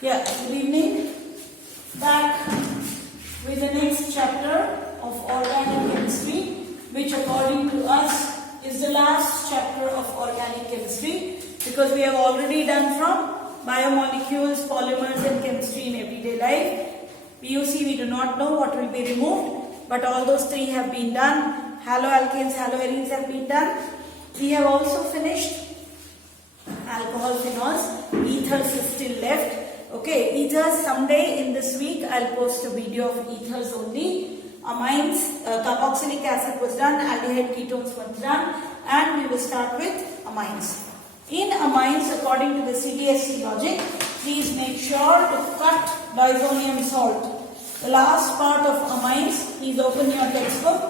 Yeah, good evening. Back with the next chapter of organic chemistry, which according to us is the last chapter of organic chemistry, because we have already done from biomolecules, polymers and chemistry in everyday life. PUC we do not know what will be removed, but all those three have been done. Haloalkanes, haloarenes have been done. We have also finished alcohol phenols. Ethers is still left. Okay, ethers someday in this week I'll post a video of ethers only. Amines, carboxylic acid was done, aldehyde ketones was done, and we will start with amines. In amines, according to the CBSE logic, please make sure to cut diazonium salt. The last part of amines, please open your textbook.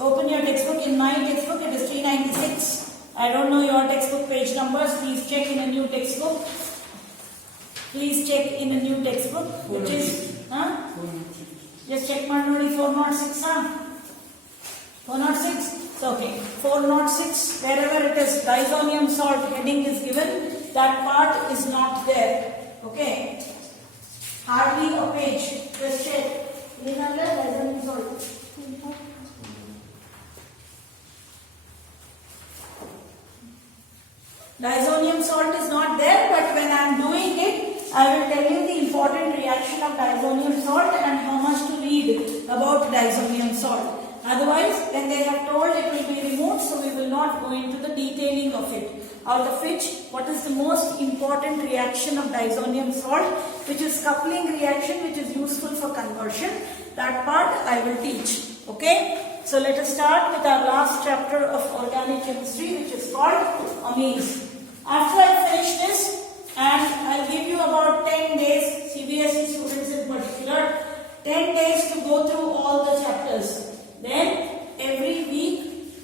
Open your textbook. In my textbook it is 396. I don't know your textbook page numbers. Please check in a new textbook. Please check in a new textbook. Which is, just check Manodi 406, 406. Okay, 406. Wherever it is diazonium salt heading is given, that part is not there. Okay. Hardly a page. Just check. Diazonium salt. Diazonium salt is not there, but when I am doing it, I will tell you the important reaction of diazonium salt and how much to read about diazonium salt. Otherwise, when they have told it will be removed, so we will not go into the detailing of it. Out of which, what is the most important reaction of diazonium salt, which is coupling reaction, which is useful for conversion. That part I will teach. Okay? So let us start with our last chapter of organic chemistry, which is called amines. After I finish this, and I'll give you about 10 days, CBSE students in particular, 10 days to go through all the chapters. Then every week,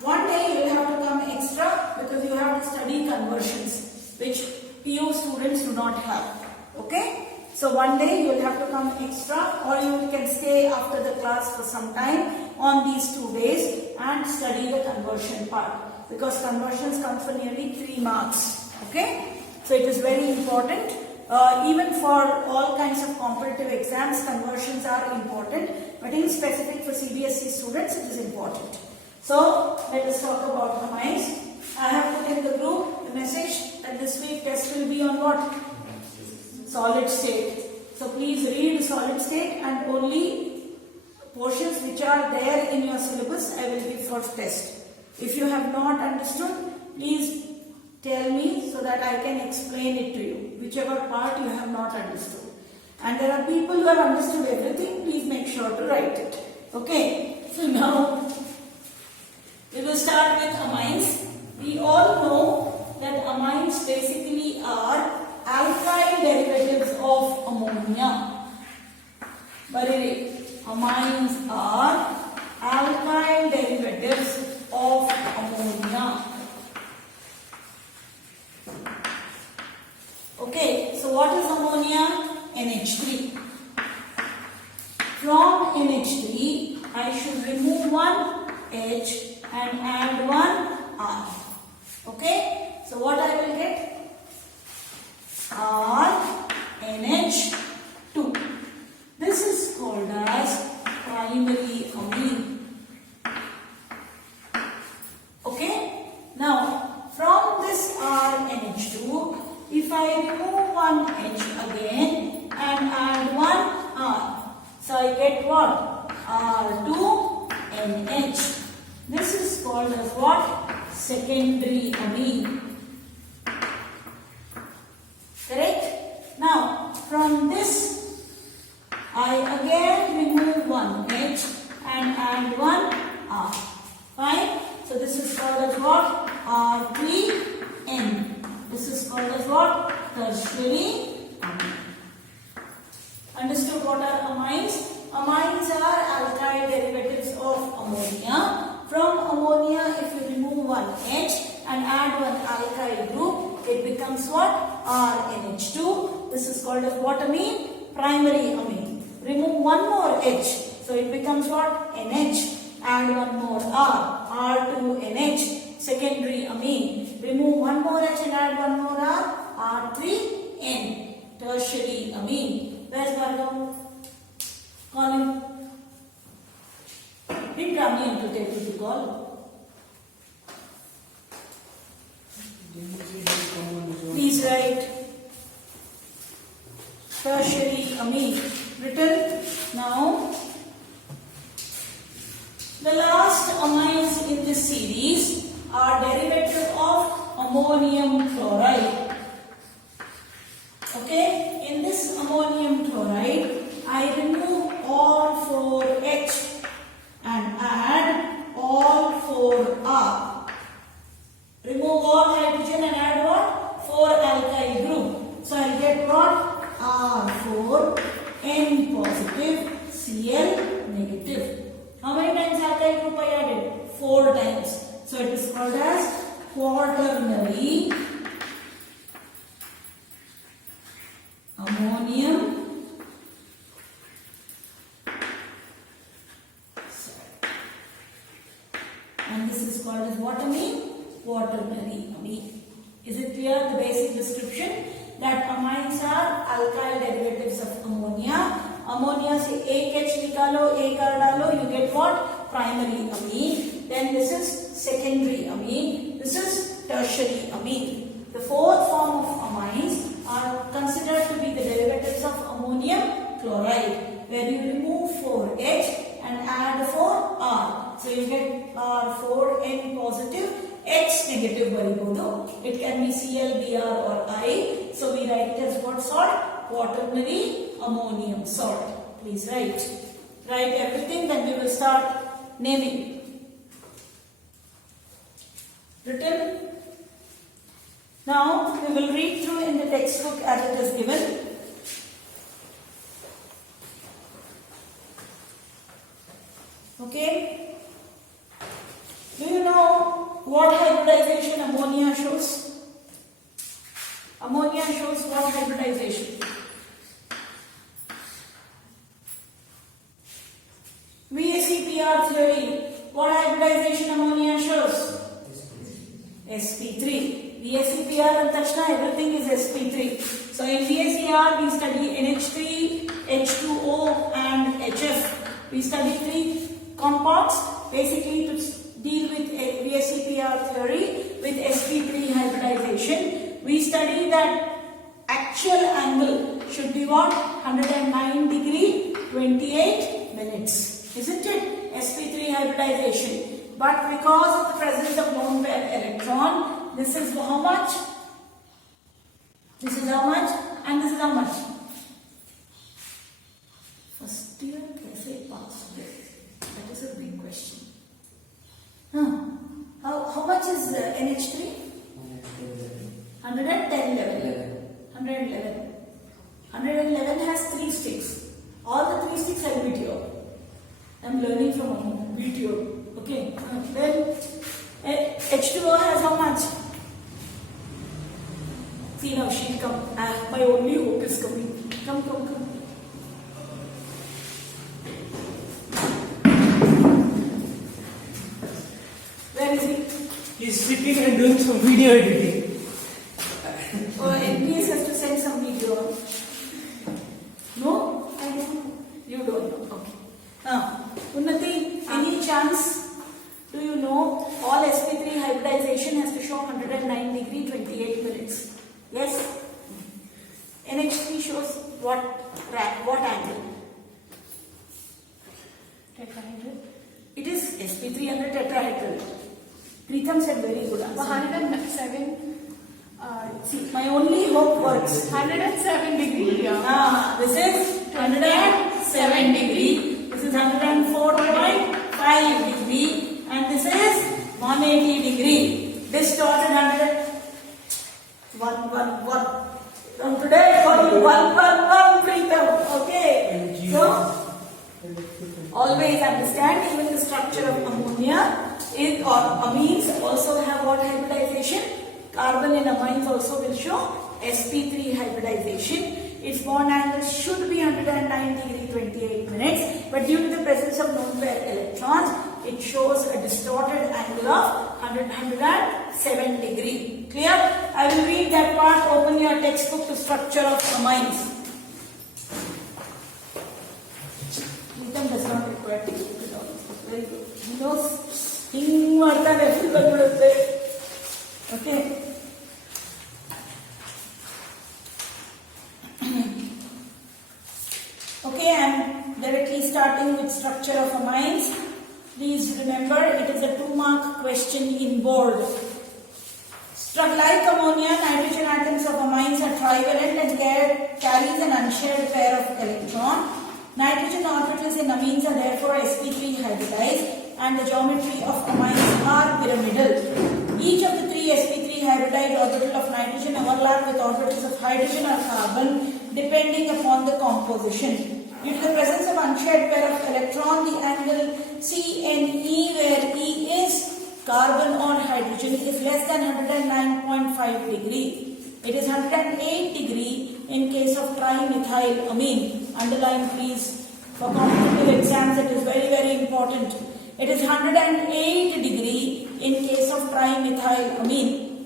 one day you will have to come extra because you have to study conversions, which PU students do not have. Okay? So one day you will have to come extra, or you can stay after the class for some time on these 2 days and study the conversion part, because conversions come for nearly 3 marks. Okay? So it is very important. Even for all kinds of competitive exams, conversions are important, but in specific for CBSE students, it is important. So let us talk about amines. I have put in the group the message that this week test will be on what? Solid state. So please read solid state, and only portions which are there in your syllabus I will give for test. If you have not understood, please tell me so that I can explain it to you, whichever part you have not understood. And there are people who have understood everything, please make sure to write it. Okay, so now we will start with amines. We all know that amines basically are alkyl derivatives of ammonia. Amines are alkyl derivatives of ammonia. Okay, so what is ammonia? NH3. From NH3, I should remove one H and add one R. Okay, so what I will get? RNH2. This is called as primary amine. Okay, now from this RNH2, if I remove one H again and add one R, so I get what? R2NH. This is called as what? Secondary amine. Correct? Now, from this, I again remove one H and add one R. Fine? So this is called as what? R3N. This is called as what? Tertiary amine. Understood what are amines? Amines are alkyl derivatives of ammonia. From ammonia, if you remove one H and add one alkyl group, it becomes what? RNH2. This is called as what amine? Primary amine. Remove one more H, so it becomes what? NH. Add one more R, R2NH. secondary amine. Remove add one more R, R3N. Tertiary amine. Where's Bhargav? Call him. Did Rami and to take you to call? Please write. Tertiary amine. Written. Now, the last amines in this series are derivative of ammonium chloride. Okay, in this ammonium chloride, I remove all 4H and add all 4R. Remove all hydrogen and add what? 4 alkyl group. So I get what? R4, N positive, Cl negative. How many times alkyl group I added? 4 times. So it is called as quaternary ammonium salt. And this is called as what amine? Quaternary amine. Is it clear? The basic description that amines are alkyl derivatives of ammonia. Ammonia se ek H nikalo, ek R dalo, you get what? Primary amine. Then this is secondary amine. This is tertiary amine. The fourth form of amines are considered to be the derivatives of ammonium chloride, where you remove 4H and add 4R. So you get R4N positive, X negative baribodu. It can be Cl, Br or I. So we write it as what salt? Quaternary ammonium salt. Please write. Write everything, then we will start naming. Written. Now we will read through in the textbook as it is given. Okay. Do you know what hybridization ammonia shows? Ammonia shows what hybridization? VSEPR theory. What hybridization ammonia shows? sp3. VSEPR and Tashna, everything is sp3. So in VSEPR we study NH3, H2O and HF. We study 3 compounds basically to deal with VSEPR theory with sp3 hybridization. We study that actual angle should be what? 109 degree 28 minutes. Isn't it? sp3 hybridization. But because of the presence of lone pair electron, this is how much? This is how much? And this is how much? First year, kaise pass? That is a big question. How much is NH3? 110 level. 111. 111 has 3 sticks. All the 3 sticks have BTO. I am learning from BTO. Okay. Then H2O has how much? See now she'll come. My only hope is coming. Come. Where is he? He's sitting and doing some video editing. Oh, NPS has to send some video. No? I don't know. You don't know. Okay. Unnati, any chance? Do you know all sp3 hybridization has to show 109 degree 28 minutes? Yes? NH3 shows what angle? Tetrahedral. It is sp3 under tetrahedral. Pritham said very good answer. 107. See, my only hope works. 107 degree. This is 107 degree. This is 104.5 degree. And this is 180 degree. This dotted 111. From today, only 111 Pritham. Okay. So, always understand even the structure of ammonia or amines also have what hybridization? Carbon in amines also will show sp3 hybridization. Its bond angle should be 109 degree 28 minutes, but due to the presence of lone pair electrons, it shows a distorted angle of 107 degree. Clear? I will read that part. Open your textbook to structure of amines. Ethan does not require to look it all. Very good. He knows. He okay. Okay, I am directly starting with structure of amines. Please remember, it is a 2-mark question in bold. Like ammonia, nitrogen atoms of amines are trivalent and carries an unshared pair of electrons. Nitrogen orbitals in amines are therefore sp3 hybridized and the geometry of amines are pyramidal. Each of the 3 sp3 hybridized orbital of nitrogen overlap with orbitals of hydrogen or carbon depending upon the composition. Due to the presence of unshared pair of electron, the angle CNE, where E is carbon or hydrogen, is less than 109.5 degree. It is 108 degree in case of trimethylamine. Underline please, for competitive exams it is very, very important. It is 108 degree in case of trimethylamine.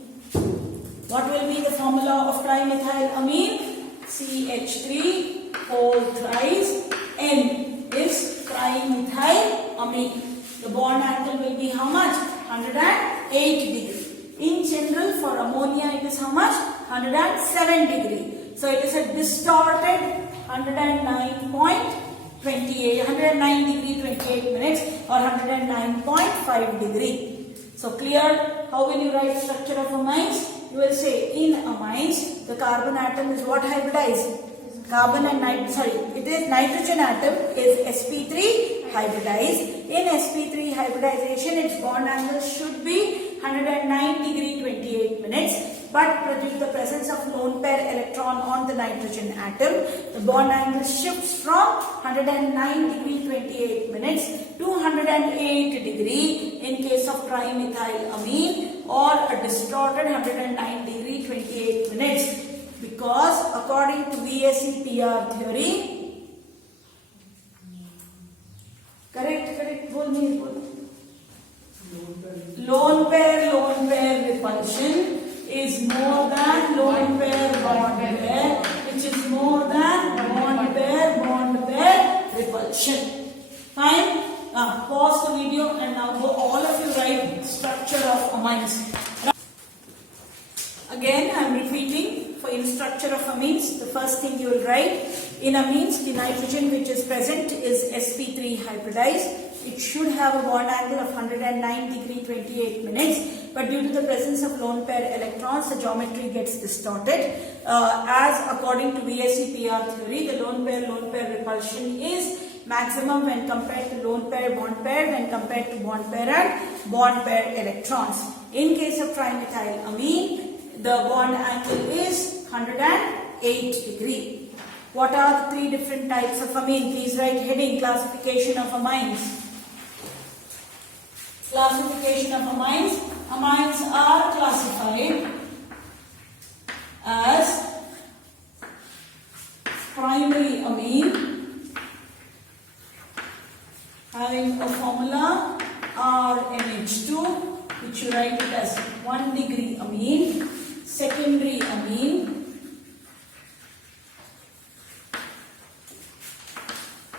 What will be the formula of trimethylamine? CH3 whole thrice N is trimethylamine. The bond angle will be how much? 108 degree. In general, for ammonia it is how much? 107 degree. So it is a distorted 109 degree 28 minutes or 109.5 degree. So clear? How will you write structure of amines? You will say in amines the carbon atom is what hybridized? Carbon and nitrogen atom is sp3 hybridized. In sp3 hybridization, its bond angle should be 109 degree 28 minutes. But due to the presence of lone pair electron on the nitrogen atom, the bond angle shifts from 109 degree 28 minutes to 108 degree in case of trimethylamine, or a distorted 109 degree 28 minutes. Because according to VSE PR theory, correct, lone pair repulsion is more than lone pair bond pair, which is more than bond pair repulsion. Fine? Now pause the video and now go all of you write structure of amines. Again I am repeating. For in structure of amines, the first thing you will write, in amines the nitrogen which is present is sp3 hybridized. It should have a bond angle of 109 degree 28 minutes, but due to the presence of lone pair electrons, the geometry gets distorted. As according to VSE PR theory, the lone pair repulsion is maximum when compared to lone pair bond pair, when compared to bond pair and bond pair electrons. In case of trimethylamine, the bond angle is 108 degree. What are the 3 different types of amine? Please write heading, classification of amines. Classification of amines. Amines are classified as primary amine having a formula RNH2, which you write it as 1 degree amine. Secondary amine,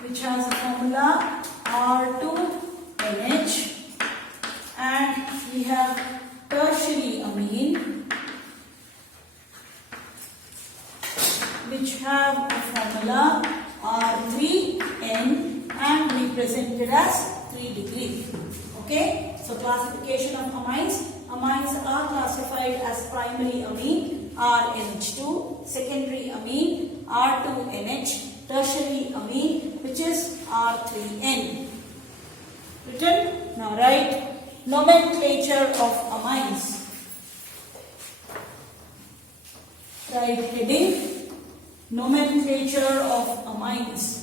which has a formula R2NH, and we have tertiary amine, which have a formula R3N and represented as 3 degree. Okay, so classification of amines. Amines are classified as primary amine RNH2, secondary amine R2NH, tertiary amine which is R3N. Written? Now write nomenclature of amines. Write heading, nomenclature of amines.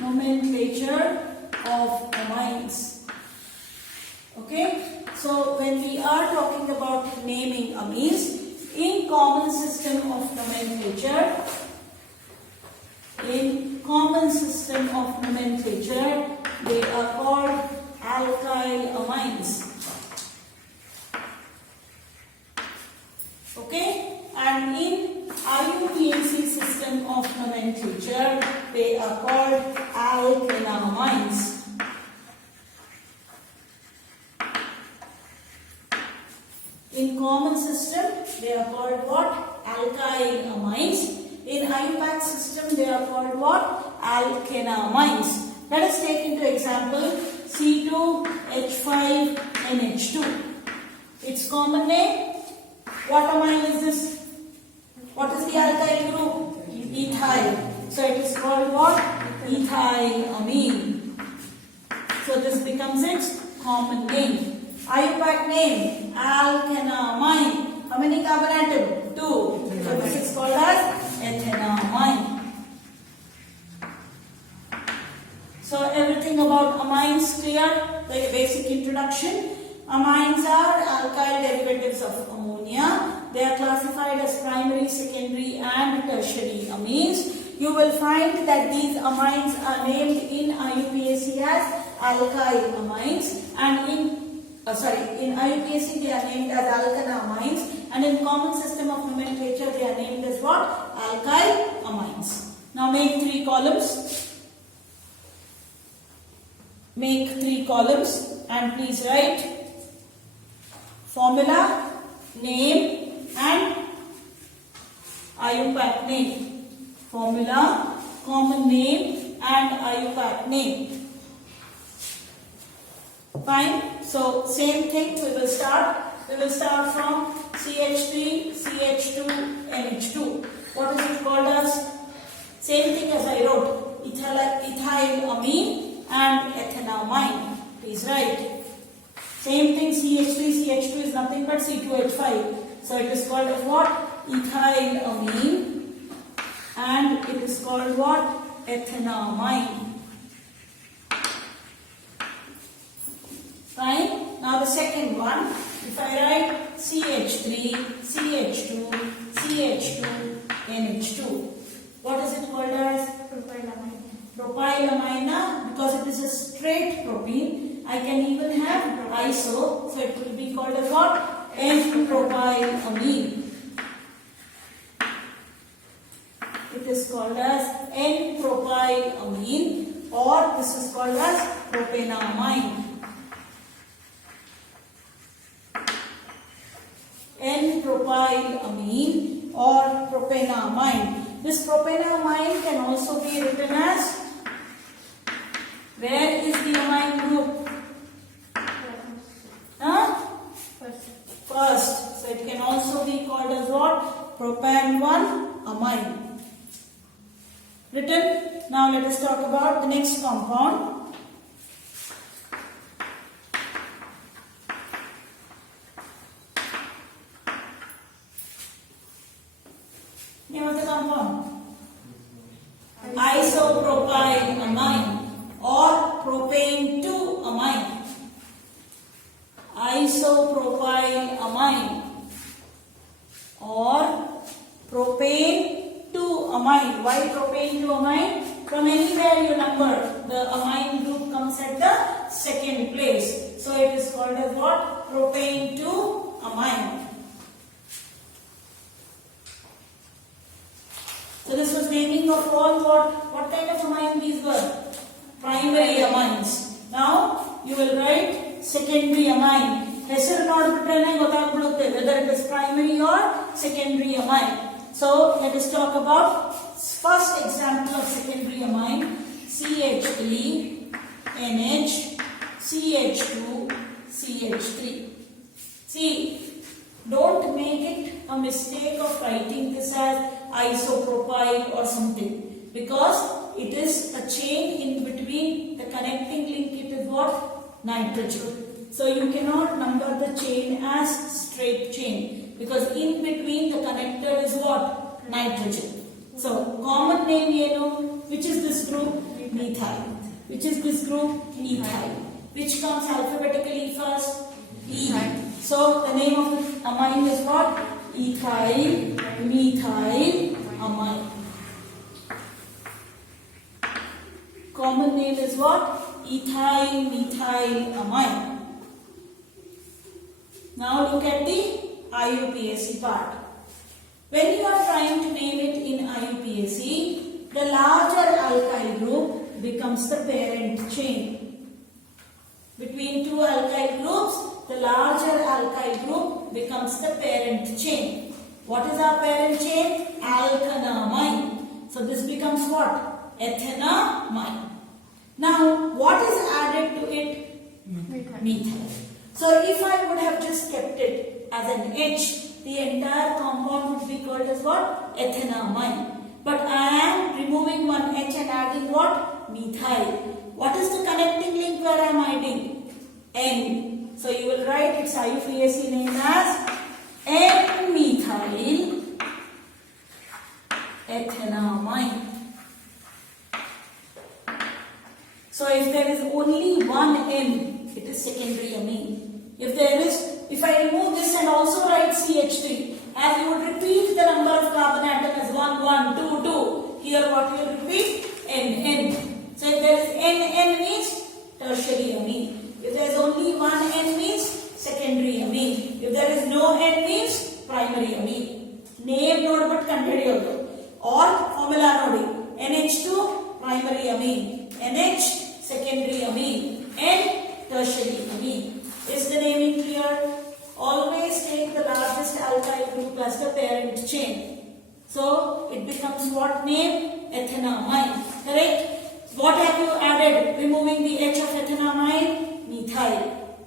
Nomenclature of amines. Okay, so when we are talking about naming amines. In common system of nomenclature, they are called alkyl amines. Okay, and in IUPAC system of nomenclature, they are called alkanamines. In common system, they are called what? Alkyl amines. In IUPAC system, they are called what? Alkanamines. Let us take into example C2H5NH2. Its common name? What amine is this? What is the alkyl group? Ethyl. So it is called what? Ethylamine. So this becomes its common name. IUPAC name? Alkanamine. How many carbon atom? 2. So this is called as ethanamine. So everything about amines clear? The basic introduction. Amines are alkyl derivatives of ammonia. They are classified as primary, secondary and tertiary amines. You will find that these amines are named in IUPAC as alkyl amines, and in IUPAC they are named as alkanamines, and in common system of nomenclature they are named as what? Alkyl amines. Now make 3 columns. Make 3 columns and please write formula, name and IUPAC name. Formula, common name and IUPAC name. Fine. So same thing, we will start from CH3, CH2, NH2. What is it called as? Same thing as I wrote, ethylamine and ethanamine. Please write. Same thing, CH3, CH2 is nothing but C2H5. So it is called as what? Ethylamine, and it is called what? Ethanamine. Fine. Now the second one, if I write CH3, CH2, CH2, NH2, what is it called as? Propylamine. Propylamina, because it is a straight propene. I can even have iso, so it will be called as what? N-propylamine. It is called as N-propylamine, or this is called as propanamine. N-propylamine or propanamine. This propanamine can also be written as, where is the amine group? First. So it can also be called as what? Propan-1 amine. Written. Now let us talk about the next compound. Name of the compound? Isopropylamine or propane-2 amine. Isopropylamine or propane-2 amine. Why propane-2 amine? From anywhere you number, the amine group comes at the second place. So it is called as what? Propane-2 amine. So this was naming of all what kind of amine these were? Primary amines. Now you will write secondary amine. Whether it is primary or secondary amine. So let us talk about first example of secondary amine. CH3, NH, CH2, CH3. See, don't make it a mistake of writing this as isopropyl or something, because it is a chain in between. The connecting link, it is what? Nitrogen. So you cannot number the chain as straight chain, because in between the connector is what? Nitrogen. So common name yellow. Which is this group? Methyl. Which is this group? Ethyl. Which comes alphabetically first? E. So the name of the amine is what? Ethyl methyl amine. Common name is what? Ethyl methyl amine. Now look at the IUPAC part. When you are trying to name it in IUPAC, the larger alkyl group becomes the parent chain. Between two alkyl groups, the larger alkyl group becomes the parent chain. What is our parent chain? Alkanamine. So this becomes what? Ethanamine. Now, what is added to it? Methyl. So if I would have just kept it as an H, the entire compound would be called as what? Ethanamine. But I am removing one H and adding what? Methyl. What is the connecting link where I am adding? N. So you will write its IUPAC name as N-methyl ethanamine. So if there is only one N, it is secondary amine. If I remove this and also write CH3, as you would repeat the number of carbon atom as 1, 1, 2, 2. Here what you will repeat? N, N. So if there is N, N means tertiary amine. If there is only one N means secondary amine. If there is no N means primary amine. Name node but content or formula node. NH2 primary amine. NH secondary amine. N tertiary amine. Is the naming clear? Always take the largest alkyl group as the parent chain. So it becomes what name? Ethanamine. Correct? What have you added? Removing the H of ethanamine? Methyl.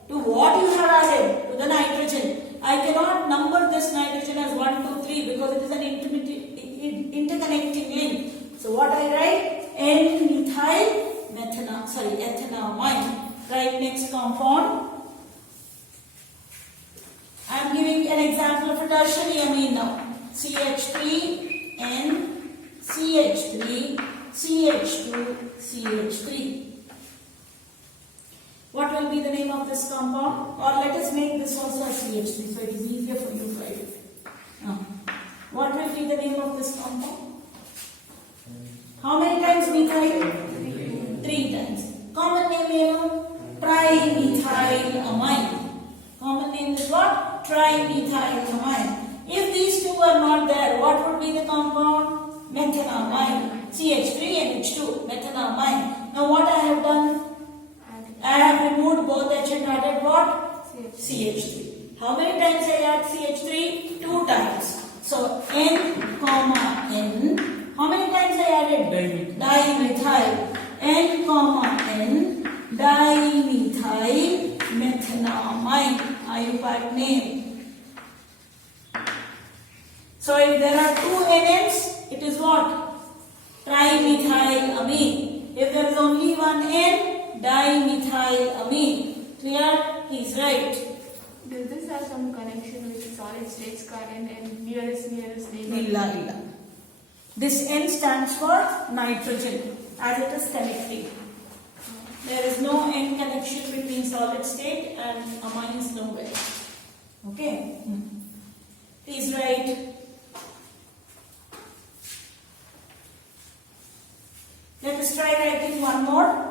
To what you have added? To the nitrogen. I cannot number this nitrogen as 1, 2, 3 because it is an interconnecting link. So what I write? N-methyl ethanamine. Write next compound. I am giving an example of a tertiary amine now. CH3, N, CH3, CH2, CH3. What will be the name of this compound? Or let us make this also a CH3 so it is easier for you to write it. What will be the name of this compound? How many times methyl? 3 times. Common name trimethylamine. Common name is what? Trimethylamine. If these two are not there, what would be the compound? Methanamine. CH3NH2. Methanamine. Now what I have done? I have removed both H and added what? CH3. How many times I add CH3? 2 times. So N, comma N. How many times I added? Dimethyl. N, comma N. Dimethyl methanamine. IUPAC name. So if there are 2 NNs, it is what? Trimethylamine. If there is only one N, dimethylamine. Clear? He's right. Does this have some connection with solid states current and nearest neighbor? Illa. This N stands for nitrogen as it is connecting. There is no N connection between solid state and amines nowhere. Okay? Please write. Let us try writing one more.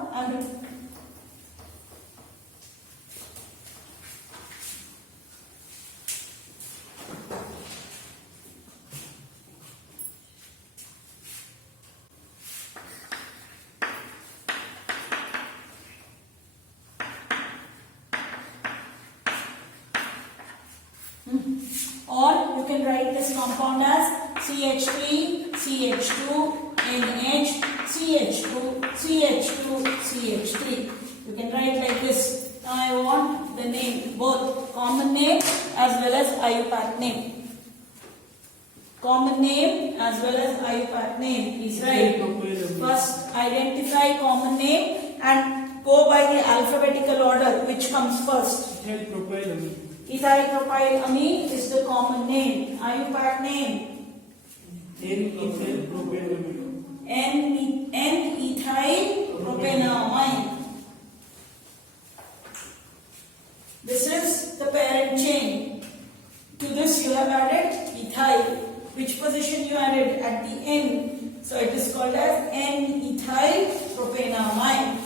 Or you can write this compound as CH3, CH2, NH, CH2, CH2, CH3. You can write like this. Now I want the name, both common name as well as IUPAC name. Common name as well as IUPAC name. Please write. First identify common name and go by the alphabetical order. Which comes first? Ethyl propyl amine is the common name. IUPAC name? N-ethyl propanamine. This is the parent chain. at the end. So it is called as N-ethyl propanamine.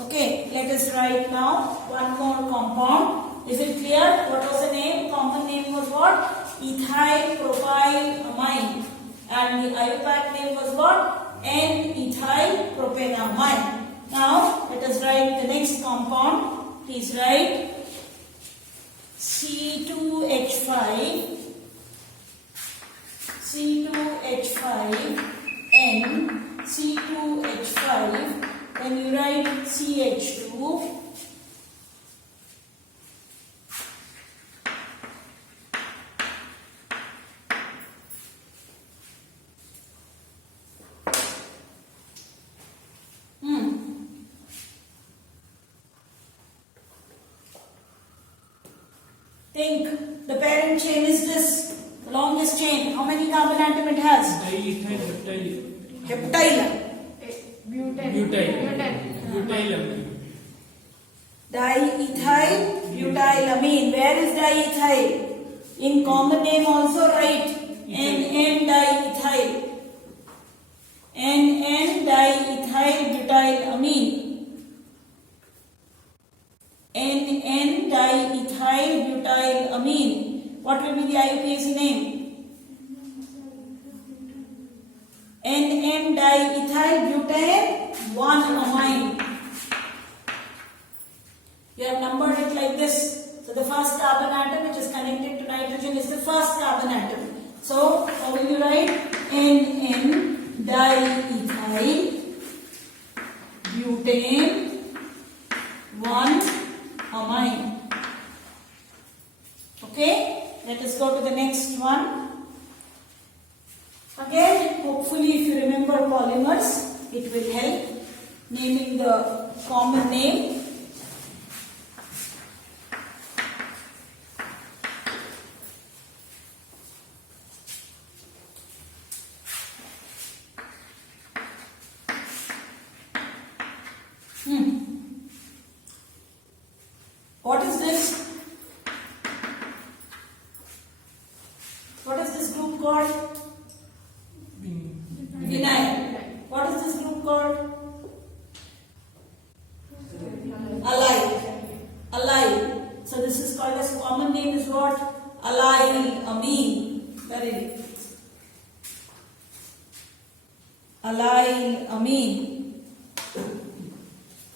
Okay, let us write now one more compound. Is it clear? What was the name? Common name was what? Ethyl propylamine. And the IUPAC name was what? N-ethyl propanamine. Now let us write the next compound. Please write C2H5 N C2H5. When you write CH2, think the parent chain is this, the longest chain. How many carbon atom it has? Diethyl Heptyl. butylamine. Diethyl butylamine. Where is diethyl? In common name also write NN-diethyl. NN-diethyl butylamine. N-N-diethyl butylamine. What will be the IUPAC name? N-N-diethyl butane 1-amine. You have numbered it like this. So the first carbon atom which is connected to nitrogen is the first carbon atom. So how will you write? N-N-diethyl butane 1-amine. Okay, let us go to the next one. Again, hopefully if you remember polymers, it will help naming the common name. What is this? What is this group called? Vinyl. What is this group called? Allyl. Allyl. So this is called as common name is what? Allylamine. Very good. Allylamine.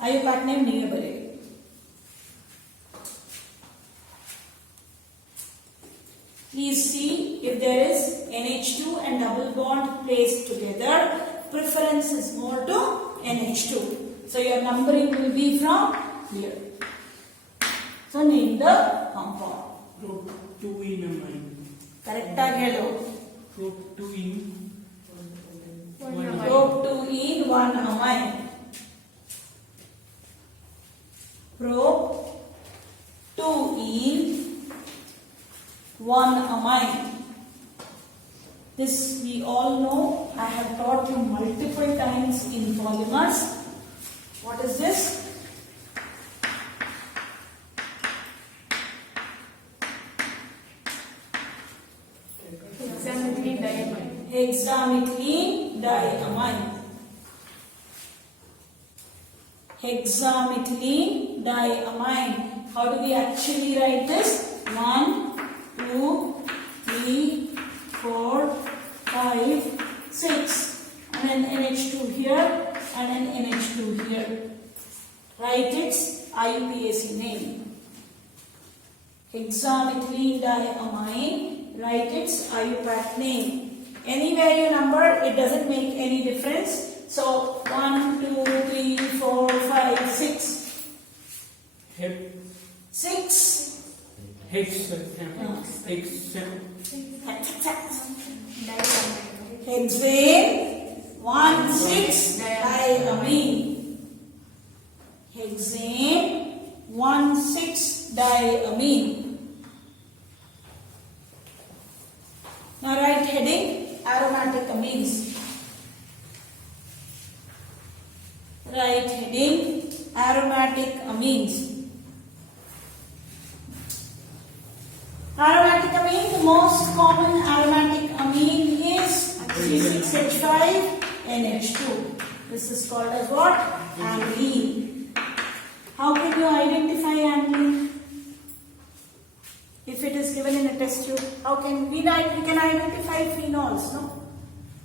IUPAC name नहीं है Please see if there is NH2 and double bond placed together. Preference is more to NH2. So your numbering will be from here. So name the compound. Prop2-amine. Correct hello. Prop2-1-amine. 1-amine. This we all know. I have taught you multiple times in polymers. What is this? Hexamethylene diamine. Hexamethylene diamine. Hexamethylene diamine. How do we actually write this? 1, 2, 3, 4, 5, 6. And then NH2 here and then NH2 here. Write its IUPAC name. Hexamethylene diamine. Write its IUPAC name. Anywhere you number, it doesn't make any difference. So 1, 2, 3, 4, 5, 6. 6. Hexane 1,6-diamine. Hexane 1,6-diamine. Now write heading aromatic amines. Write heading aromatic amines. Aromatic amine, the most common aromatic amine 6H5NH2. This is called as what? Aniline. How can you identify aniline? If it is given in a test tube, how can we can identify phenols, no?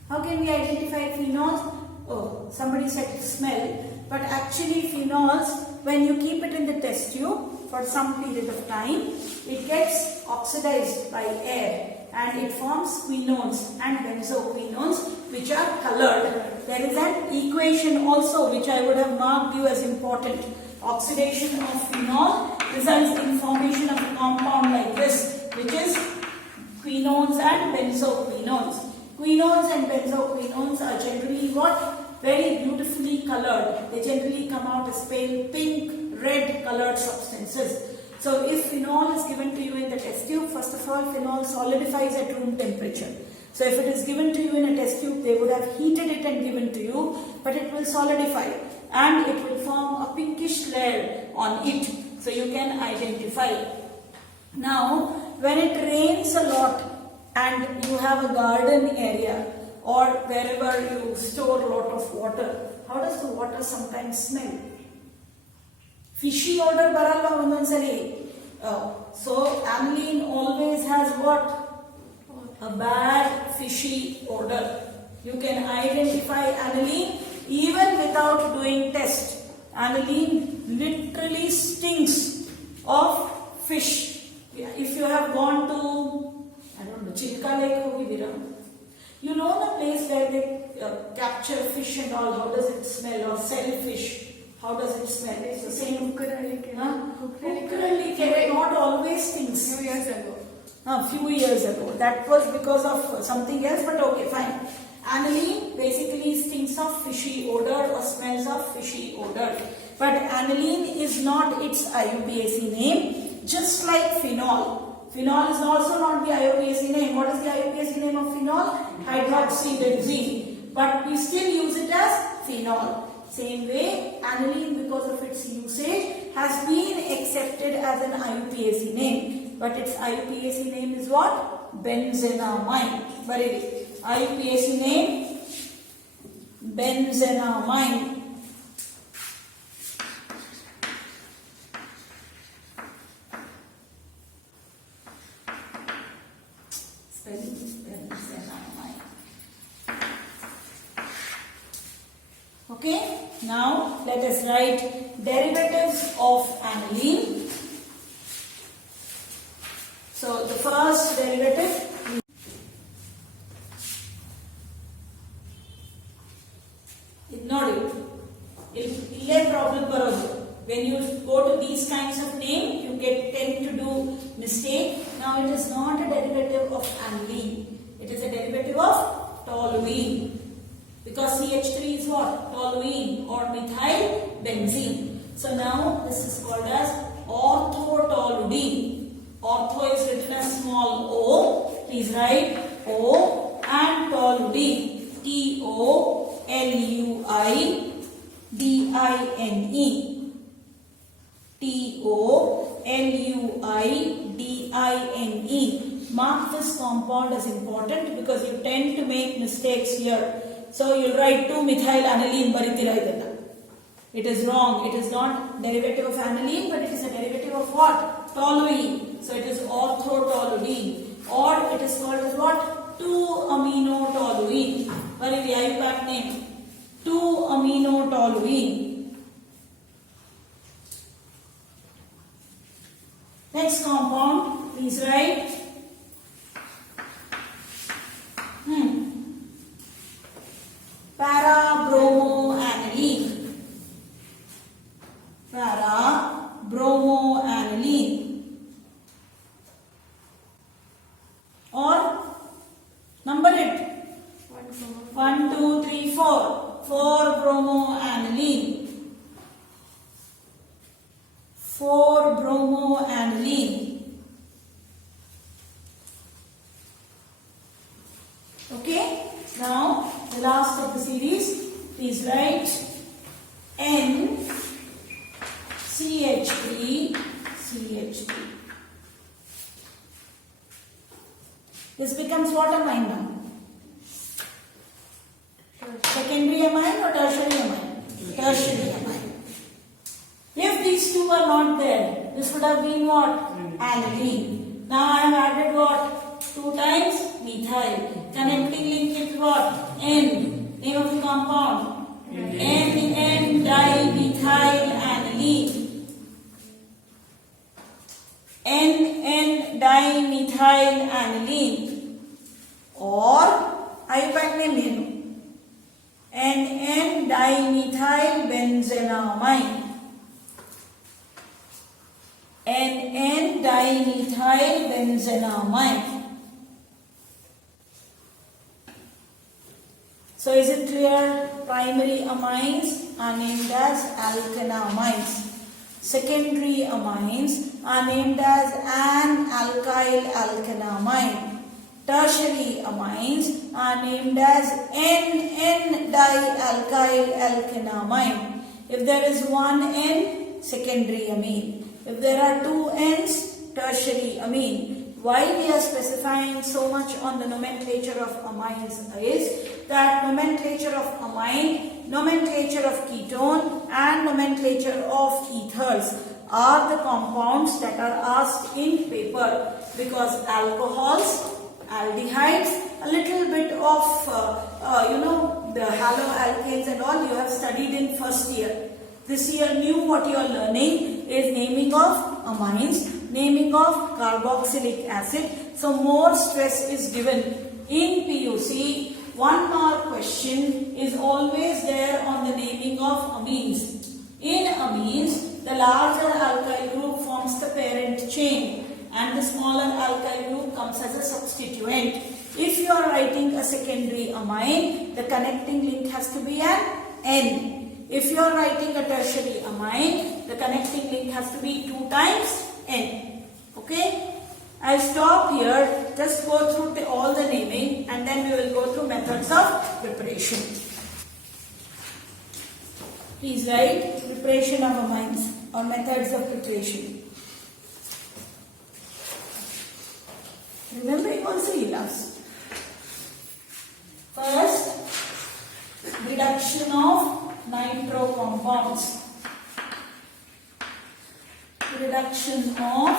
How can we identify phenols? Oh, somebody said smell, but actually phenols, when you keep it in the test tube for some period of time, it gets oxidized by air and it forms quinones and benzoquinones which are colored. There is an equation also which I would have marked you as important. Oxidation of phenol results in formation of a compound like this, which is quinones and benzoquinones. Quinones and benzoquinones are generally what? Very beautifully colored. They generally come out as pale pink, red colored substances. So if phenol is given to you in the test tube, first of all, phenol solidifies at room temperature. So if it is given to you in a test tube, they would have heated it and given to you, but it will solidify and it will form a pinkish layer on it. So you can identify. Now, when it rains a lot and you have a garden area or wherever you store a lot of water, how does the water sometimes smell? Fishy odor baralva ondansari. So aniline always has what? A bad fishy odor. You can identify aniline even without doing test. Aniline literally stinks of fish. If you have gone to, I don't know, Chilka Lake, you know the place where they capture fish and all, how does it smell, or sell fish? How does it smell? It's the same. Kukuralike, not always stinks. Few years ago. A few years ago. That was because of something else, but okay, fine. Aniline basically stinks of fishy odor or smells of fishy odor. But aniline is not its IUPAC name, just like phenol. Phenol is also not the IUPAC name. What is the IUPAC name of phenol? Hydroxybenzene. But we still use it as phenol. Same way, aniline, because of its usage, has been accepted as an IUPAC name. But its IUPAC name is what? Benzenamine. Very IUPAC name, benzenamine. Spelling is benzenamine. Okay, now let us write derivatives of aniline. So the first derivative, ignore it. Illay problem barodu. When you go to these kinds of name, you tend to do mistake. Now it is not a derivative of aniline. It is a derivative of toluene. Because CH3 is what? Toluene or methyl benzene. So now this is called as orthotoluene. Ortho is written as small o. Please write O, and toluene. Toluidine. Toluidine. Mark this compound as important because you tend to make mistakes here. So you'll write 2-methyl aniline baritira idella. It is wrong. It is not derivative of aniline, but it is a derivative of what? Toluene. So it is orthotoluene. Or it is called as what? 2-aminotoluene. What is the IUPAC name? 2-aminotoluene. Next compound, please write. Para-bromoaniline. Para-bromoaniline. Or number it. 1, 2, 3, 4. 4-bromoaniline. 4-bromoaniline. Okay. Now the last of the series. Please write NCH3. This becomes what am I now? tertiary amine. If these two are not there, this would have been what? Aniline. Now I have added what? 2 times methyl. Connecting link is what? N. Name of the compound? N-N-dimethyl aniline. N-N-dimethyl aniline. Or IUPAC name N-N-dimethyl benzenamine. N-N-dimethyl benzenamine. So is it clear? Primary amines are named as alkanamines. Secondary amines are named as an-alkyl alkanamine. Tertiary amines are named as N-N-dialkyl alkanamine. If there is one N, secondary amine. If there are 2 N's, tertiary amine. Why we are specifying so much on the nomenclature of amines is that nomenclature of amine, nomenclature of ketone and nomenclature of ethers are the compounds that are asked in paper, because alcohols, aldehydes, a little bit of the haloalkanes and all you have studied in first year. This year new what you are learning is naming of amines, naming of carboxylic acid. So more stress is given in PUC. 1 mark question is always there on the naming of amines. In amines, the larger alkyl group forms the parent chain and the smaller alkyl group comes as a substituent. If you are writing a secondary amine, the connecting link has to be an N. If you are writing a tertiary amine, the connecting link has to be 2 times N. Okay? I'll stop here. Just go through all the naming and then we will go through methods of preparation. Please write preparation of amines or methods of preparation. Remember your syllabus. First, reduction of nitro compounds. Reduction of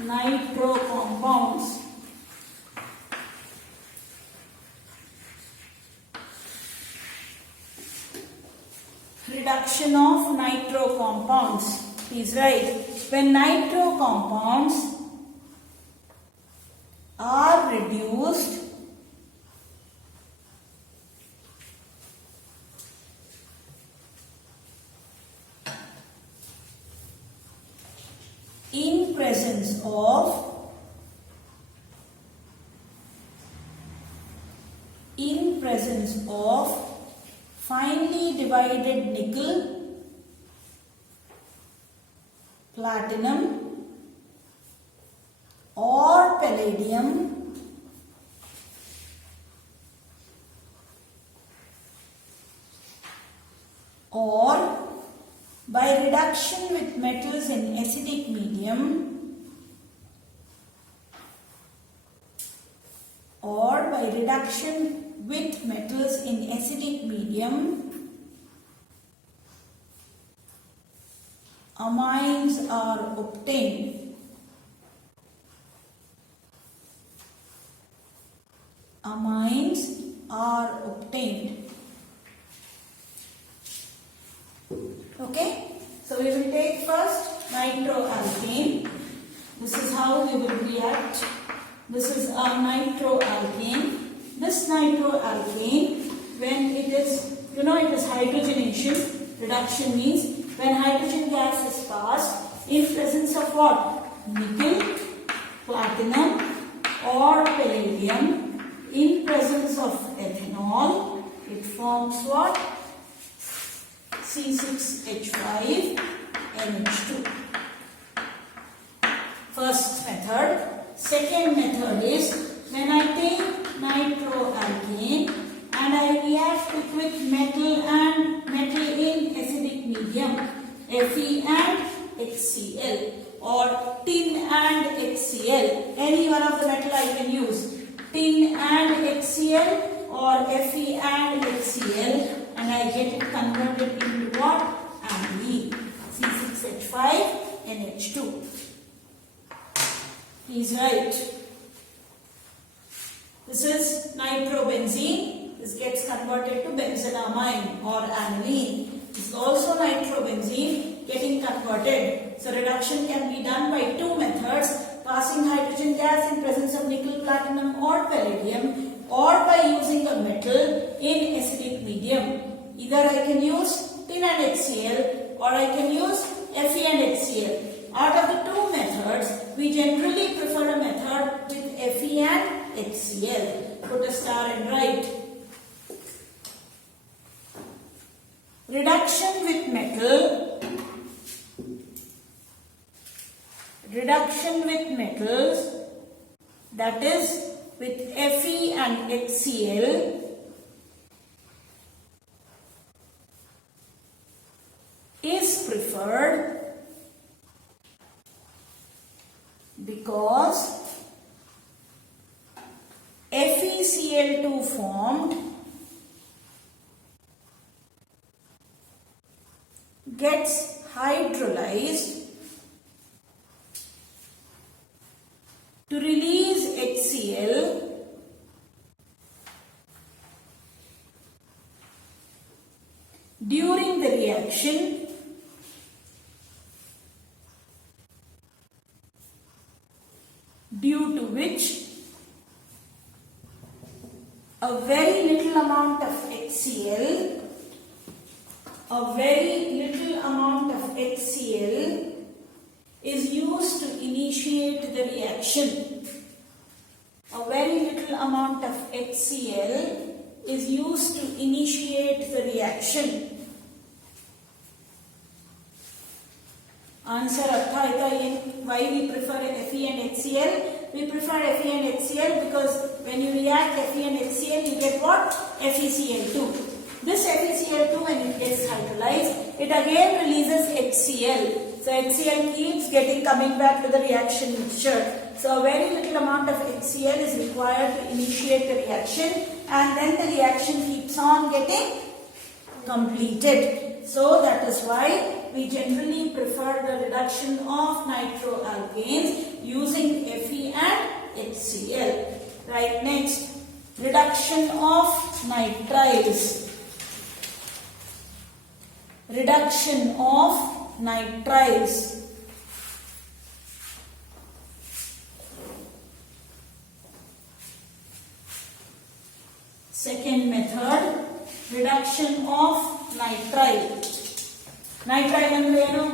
nitro compounds. Reduction of nitro compounds. Please write. When nitro compounds are reduced in presence of finely divided nickel, platinum or palladium or by reduction with metals in acidic medium amines are obtained. Amines are obtained. Okay, so we will take first nitroalkane. This is how we will react. This is a nitroalkane. This nitroalkane, when it is, it is hydrogenation. Reduction means when hydrogen gas is passed in presence of what? Nickel, platinum or palladium, in presence of ethanol, it forms what? C6H5 NH2. First method. Second method is when I take nitroalkane and I react it with metal and metal in acidic medium, Fe and HCl or tin and HCl. Any one of the metal I can use. Tin and HCl or Fe and HCl, and I get it converted into what? Aniline. C6H5NH2. He's right. This is nitrobenzene. This gets converted to benzonamine or aniline. This is also nitrobenzene getting converted. So reduction can be done by two methods: passing hydrogen gas in presence of nickel, platinum or palladium, or by using a metal in acidic medium. Either I can use tin and HCl or I can use Fe and HCl. Out of the two methods, we generally prefer a method with Fe and HCl. Put a star and write. Reduction with metals, that is with Fe and HCl, is preferred because FeCl2 formed gets hydrolyzed to release HCl during the reaction, due to which a very little amount of HCl is used to initiate the reaction. A very little amount of HCl is used to initiate the reaction. Answer artha aita why we prefer Fe and HCl? We prefer Fe and HCl because when you react Fe and HCl, you get what? FeCl2. This FeCl2, when it gets hydrolyzed, it again releases HCl. So HCl keeps coming back to the reaction mixture. So a very little amount of HCl is required to initiate the reaction, and then the reaction keeps on getting completed. So that is why we generally prefer the reduction of nitroalkanes using Fe and HCl. Right, next, reduction of nitriles. Reduction of nitriles. Second method, reduction of nitrile. Nitrile ಅಂದ್ರೆ ಏನು?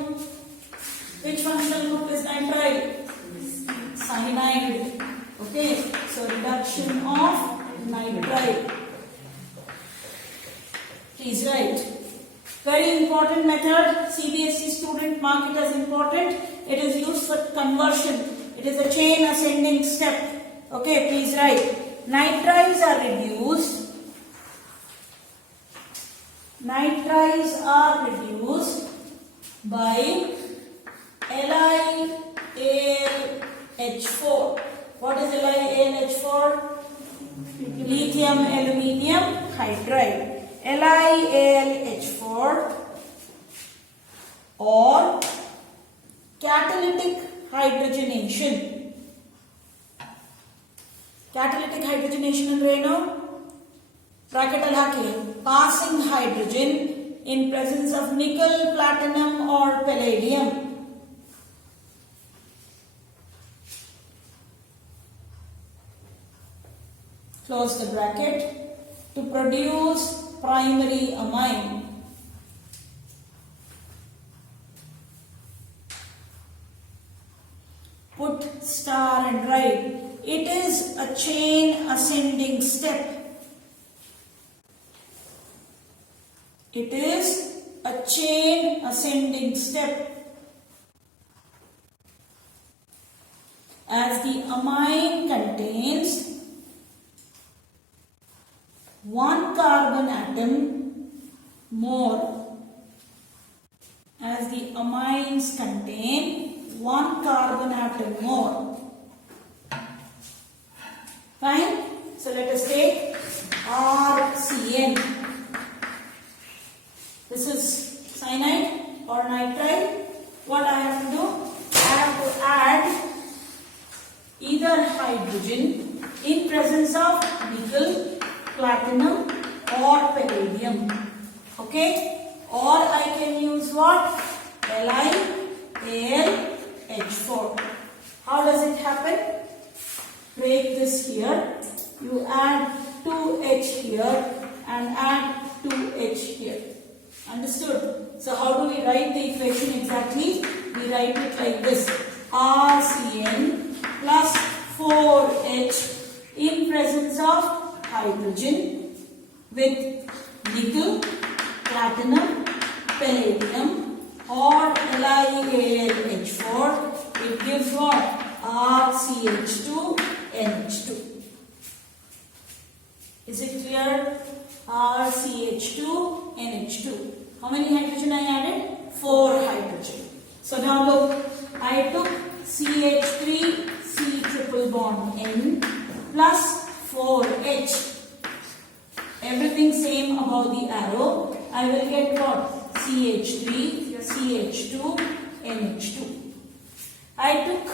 Which functional group is nitrile? Cyanide. Okay, so reduction of nitrile. Please write. Very important method. CBSE student mark it as important. It is used for conversion. It is a chain ascending step. Okay, please write. Nitriles are reduced. Nitriles are reduced by LiAlH4. What is LiAlH4? Lithium aluminium hydride. LiAlH4 or catalytic hydrogenation. Catalytic hydrogenation ಅಂದ್ರೆ ಏನು? Bracket ಅಲ್ಲಿ ಹಾಕಿ. Passing hydrogen in presence of nickel, platinum or palladium. Close the bracket to produce primary amine. Put star and write. It is a chain ascending step. It is a chain ascending step. As the amine contains one carbon atom more. As the amines contain one carbon atom more. Fine? So let us take RCN. platinum or palladium. Okay? Or I can use what? LiAlH4. How does it happen? Break this here. You add 2H here and add 2H here. Understood? So how do we write the equation exactly? We write it like this. RCN plus 4H in presence of hydrogen with nickel, platinum, palladium or LiAlH4. It gives what? RCH2NH2. Is it clear? RCH2NH2. How many hydrogen I added? 4 hydrogen. So now look, I took CH3 C triple bond N plus 4H. Everything same above the arrow. I will get what? CH3 CH2 NH2. I took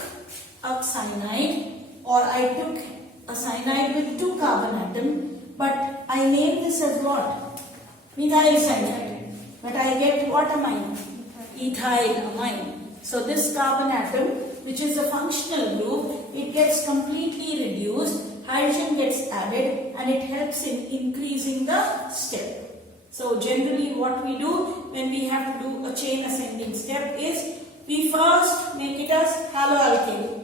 a cyanide, or I took a cyanide with 2 carbon atom, but I name this as what? Methyl cyanide. But I get what amine? Ethyl amine. So this carbon atom, which is a functional group, it gets completely reduced, hydrogen gets added, and it helps in increasing the step. So generally what we do when we have to do a chain ascending step is we first make it as haloalkane.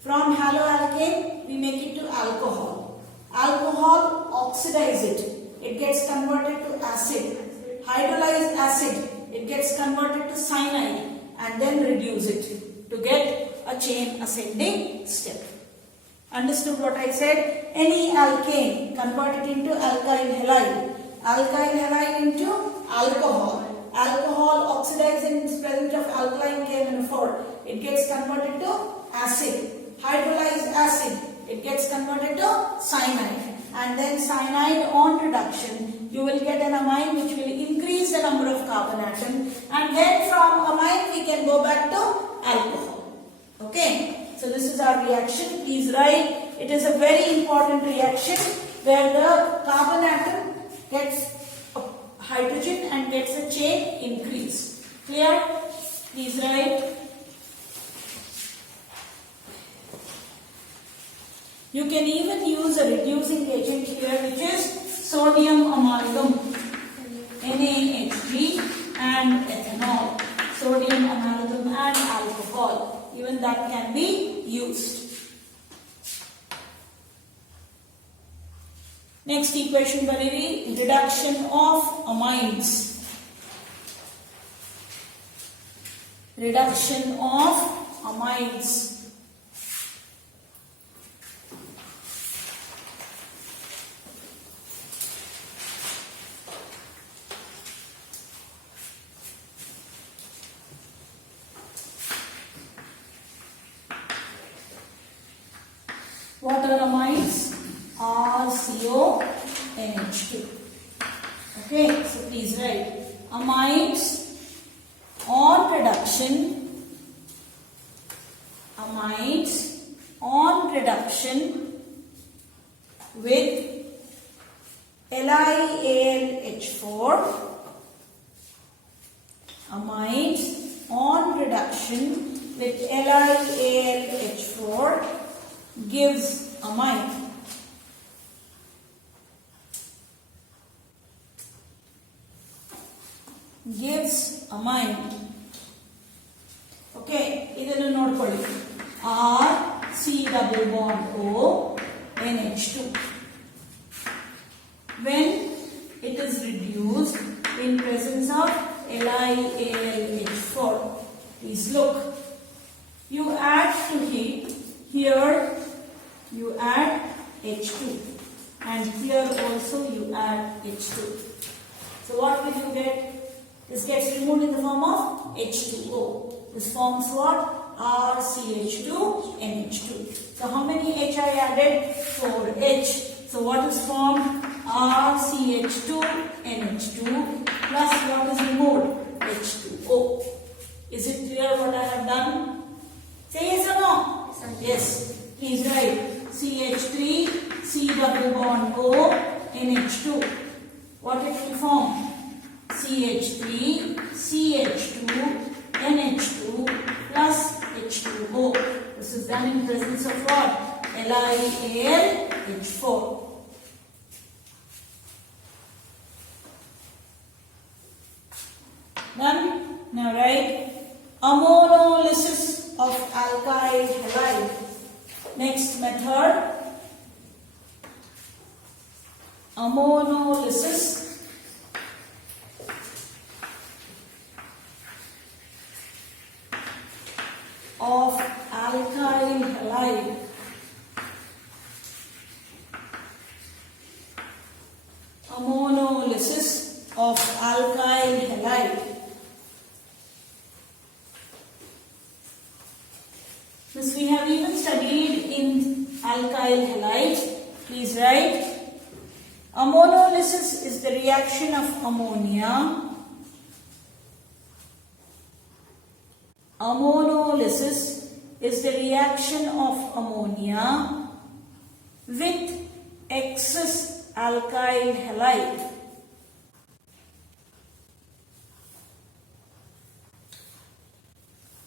From haloalkane we make it to alcohol. Alcohol, oxidize it. It gets converted to acid. Hydrolyzed acid, it gets converted to cyanide and then reduce it to get a chain ascending step. Understood what I said? Any alkane, convert it into alkyl halide. Alkyl halide into alcohol. Alcohol oxidized in presence of alkaline KMnO4. It gets converted to acid. Hydrolyzed acid, it gets converted to cyanide. And then cyanide on reduction, you will get an amine which will increase the number of carbon atoms. And then from amine we can go back to alcohol. Okay? So this is our reaction. Please write. It is a very important reaction where the carbon atom gets a hydrogen and gets a chain increase. Clear? Please write. You can even use a reducing agent here, which is sodium amalgam, NaHG, and ethanol. Sodium amalgam and alcohol. Even that can be used. Next equation barivi, reduction of amines. Reduction of amines. What are amines? RCONH2. Okay, so please write. Amines on reduction. Amines on reduction with LiAlH4. Amines on reduction with LiAlH4 gives amine. Gives amine. Okay, idanu nodkolli. R C double bond O NH2. When it is reduced in presence of LiAlH4. Please look. You add to heat. Here you add H2 and here also you add H2. So what will you get? This gets removed in the form of H2O. This forms what? RCH2NH2. So how many H I added? 4H. So what is formed? RCH2NH2 plus what is removed? H2O. Is it clear what I have done? Say yes or no? Yes. Please write CH3 C double bond O NH2 Done? Now write ammonolysis of alkyl halide. Next method, ammonolysis of alkyl halide. Ammonolysis of alkyl halide. This we have even studied in alkyl halides. Please write. Ammonolysis is the reaction of ammonia. Ammonolysis is the reaction of ammonia with excess alkyl halide.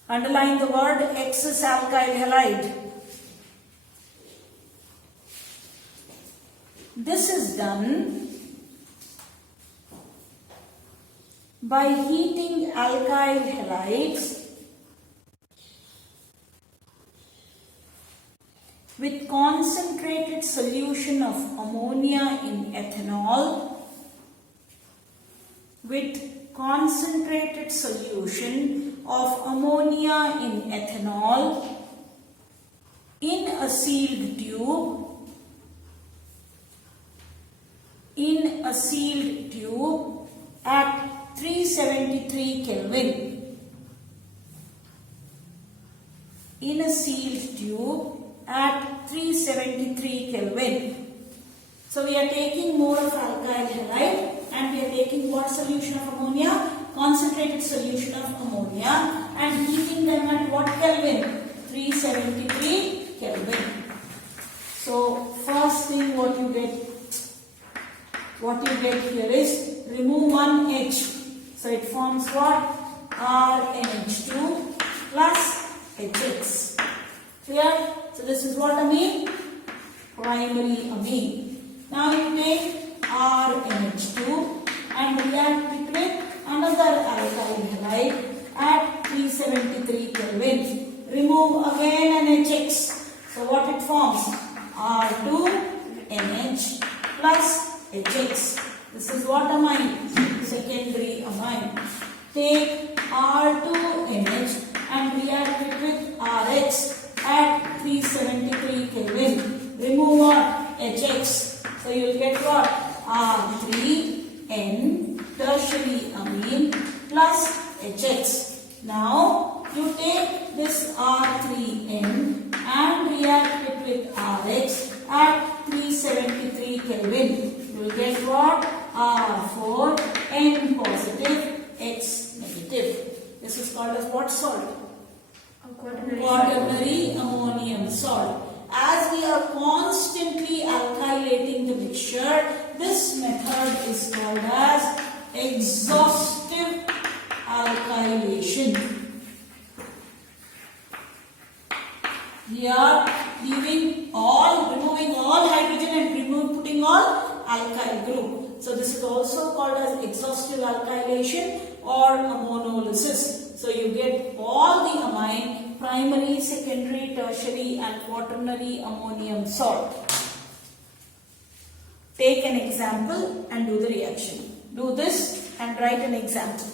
Underline the word excess alkyl halide. This is done by heating alkyl halides with concentrated solution of ammonia in ethanol, with concentrated solution of ammonia in ethanol in a sealed tube, at 373 Kelvin. In a sealed tube at 373 Kelvin. So we are taking more of alkyl halide and we are taking what solution of ammonia? Concentrated solution of ammonia and heating them at what Kelvin? 373 Kelvin. So first thing what you get here is remove one H. So it forms what? RNH2 plus HX. Clear? So this is what amine? Primary amine. Now you take RNH2 and react it with another alkyl halide at 373 Kelvin. Remove again an HX. So what it forms? R2NH plus HX. This is what amine? Secondary amine. Take R2NH and react it with RH at 373 Kelvin. Remove what? HX. So you will get what? R3N tertiary amine plus HX. Now you take this R3N and react it with RH at 373 Kelvin. You will get what? R4 N positive X negative. This is called as what salt? Quaternary ammonium salt. As we are constantly alkylating the mixture, this method is called as exhaustive alkylation. We are removing all hydrogen and putting all alkyl group. So this is also called as exhaustive alkylation or ammonolysis. So you get all the amine, primary, secondary, tertiary and quaternary ammonium salt. Take an example and do the reaction. Do this and write an example.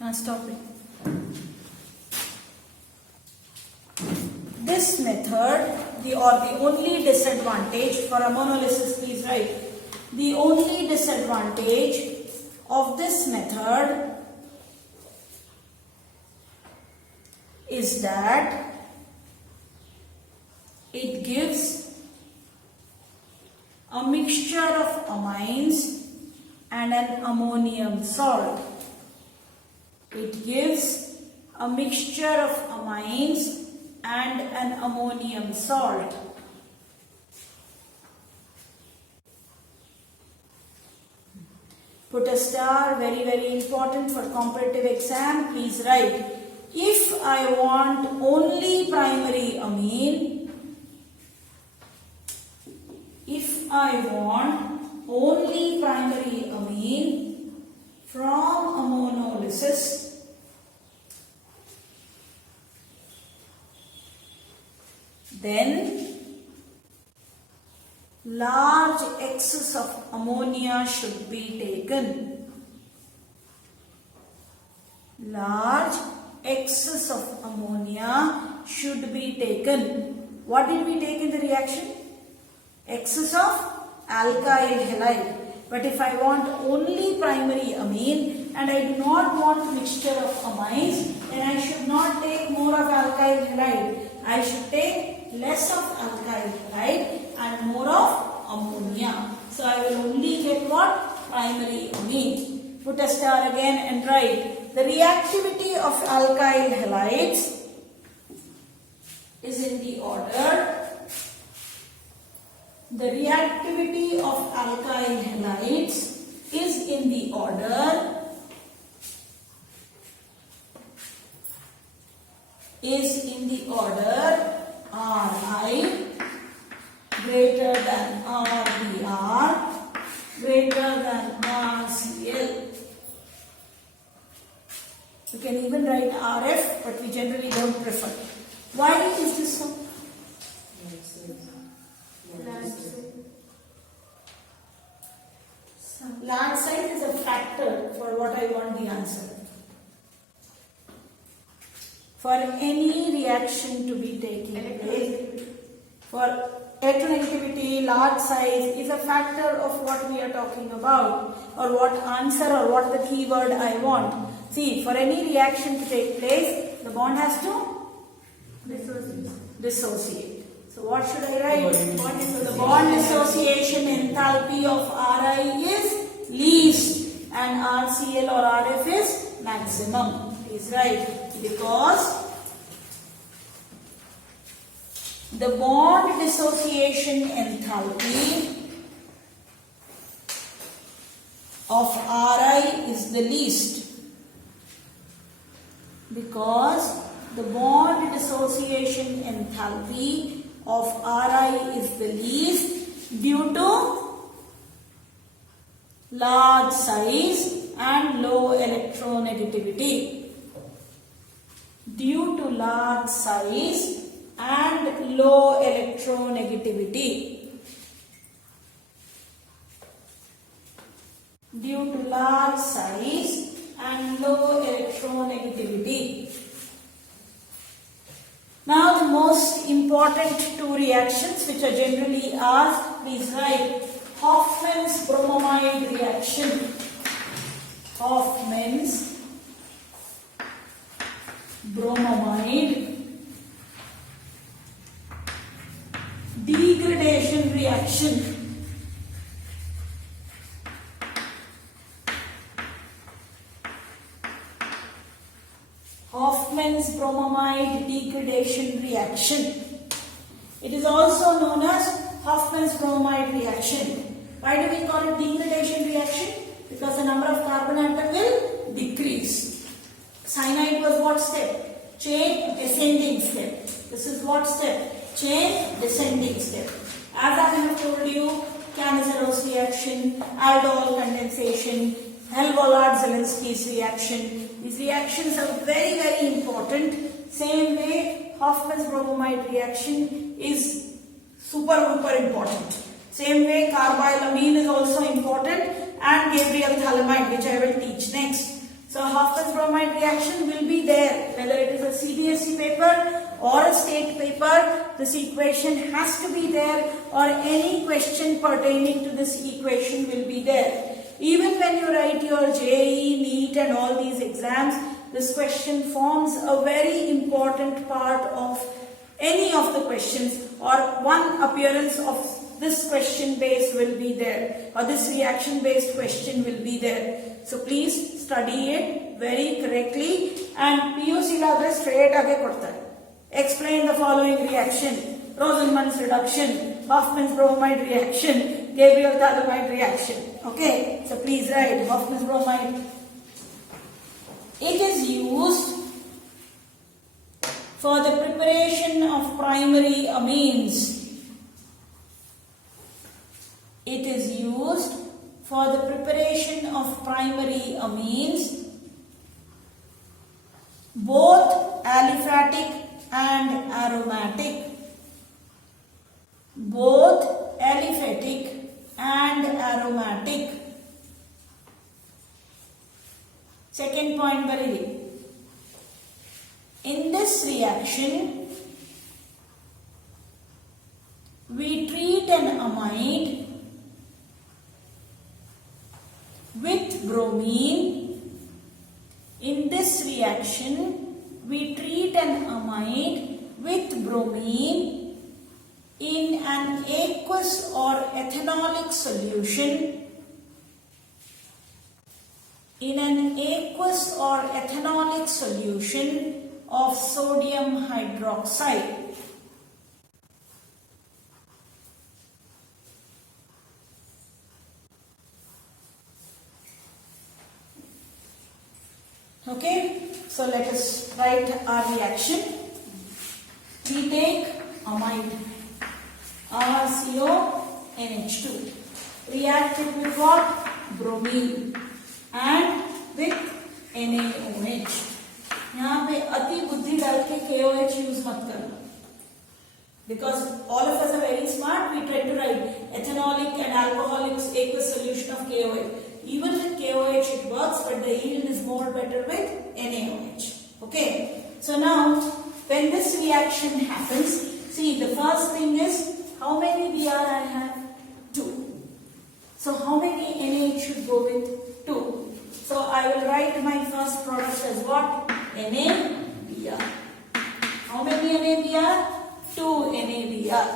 Now stop it. This method, the only disadvantage for ammonolysis, please write. The only disadvantage of this method is that it gives a mixture of amines and an ammonium salt. It gives a mixture of amines and an ammonium salt. Put a star, very important for competitive exam. Please write. if I want only primary amine, if I want only primary amine from ammonolysis, then large excess of ammonia should be taken. Large excess of ammonia should be taken. What did we take in the reaction? Excess of alkyl halide. But if I want only primary amine and I do not want mixture of amines, then I should not take more of alkyl halide. I should take less of alkyl halide and more of ammonia. So I will only get what? Primary amine. Put a star again and write the reactivity of alkyl halides is in the order. The reactivity of alkyl halides is in the order Ri greater than Rbr greater than RCl. You can even write RF, but we generally don't prefer. Why is this so? Large size is a factor for what I want the answer. For any reaction to be taking place, for electronegativity, large size is a factor of what we are talking about, or what answer or what the keyword I want. See, for any reaction to take place, the bond has to dissociate. So what should I write? So the bond dissociation enthalpy of Ri is least and RCl or RF is maximum. Is right, because the bond dissociation enthalpy of Ri is the least, because the bond dissociation enthalpy of Ri is the least due to large size and low electronegativity. Due to large size and low electronegativity. Due to large size and low electronegativity. Now the most important two reactions which are generally asked, please write Hoffman's bromamide reaction. Hoffman's bromamide degradation reaction. Hoffman's bromamide degradation reaction. It is also known as Hoffman's bromamide reaction. Why do we call it degradation reaction? Because the number of carbon atom will decrease. Cyanide was what step? Chain descending step. This is what step? Chain descending step. As I have told you, Cannizzaro reaction, aldol condensation, Hell-Vollard-Zielinski's reaction. These reactions are very, very important. Same way, Hoffman's bromamide reaction is super important. Same way, carbylamine is also important, and Gabriel phthalimide, which I will teach next. So Hoffman's bromide reaction will be there, whether it is a CBSE paper or a state paper. This equation has to be there, or any question pertaining to this equation will be there. Even when you write your JEE, NEET and all these exams, this question forms a very important part of any of the questions, or one appearance of this question base will be there, or this reaction based question will be there. So please study it very correctly, and PU syllabus straight aage kodtare. Explain the following reaction: Rosenmann's reduction, Hoffman's bromide reaction, Gabriel phthalimide reaction. Okay, so please write Hoffman's bromide. It is used for the preparation of primary amines. It is used for the preparation of primary amines, both aliphatic and aromatic. Both aliphatic and aromatic. Second point barili. In this reaction, we treat an amide with bromine. In this reaction, we treat an amide with bromine in an aqueous or ethanolic solution. In an aqueous or ethanolic solution of sodium hydroxide. Okay, so let us write our reaction. We take amide RCONH2, react it with what? Bromine and with NaOH. यहाँ पे अति बुद्धि डाल के KOH use मत करना, because all of us are very smart. We try to write ethanolic and alcoholic aqueous solution of KOH. Even with KOH it works, but the yield is more better with NaOH. Okay, so now when this reaction happens, see, the first thing is, how many Br I have? 2. So how many Na should go with? 2. So I will write my first product as what? NaBr. How many NaBr? 2 NaBr.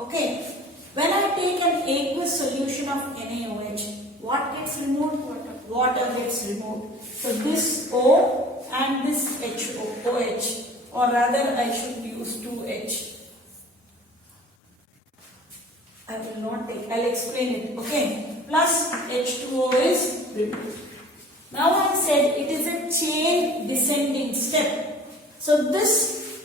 Okay. When I take an aqueous solution of NaOH, what gets removed? Water gets removed. So this O and this OH, or rather I should use 2H. I will not take, I'll explain it, okay. Plus H2O is removed. Now I said it is a chain descending step. So this,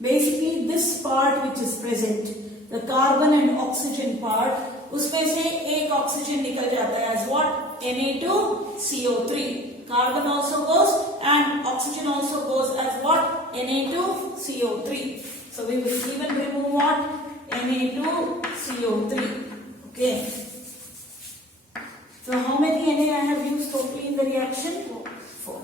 basically this part which is present, the carbon and oxygen part, उसमें से एक oxygen निकल जाता है as what? Na2CO3. Carbon also goes and oxygen also goes as what? Na2CO3. So we will even remove what? Na2CO3. Okay. So how many Na I have used totally in the reaction? 4.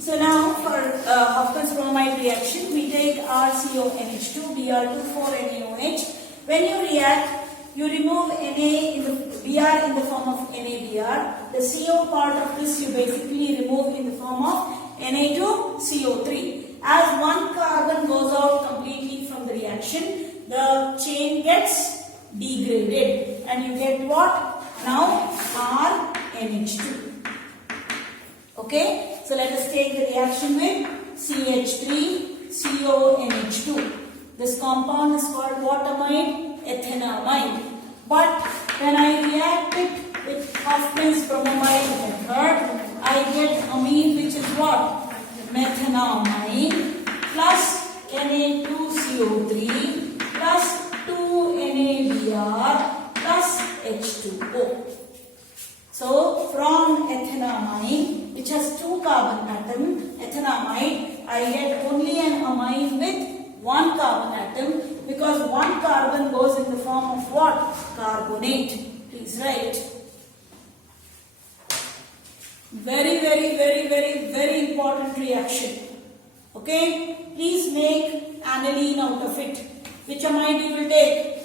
So now for Hofmann's bromide reaction, we take RCONH2, Br2, 4NaOH. When you react, you remove Na in the Br in the form of NaBr. The CO part of this you basically remove in the form of Na2CO3. As one carbon goes out completely from the reaction, the chain gets degraded and you get what? Now RNH2. Okay, so let us take the reaction with CH3CONH2. This compound is called what amide? Ethanamide. But when I react it with Hofmann's bromide method, I get amine which is what? Methanamine plus Na2CO3 plus 2NaBr plus H2O. So from ethanamine, which has 2 carbon atom, ethanamide, I get only an amine with 1 carbon atom, because 1 carbon goes in the form of what? Carbonate. Please write. Very, very, very, very, very important reaction. Okay? Please make aniline out of it. Which amide you will take?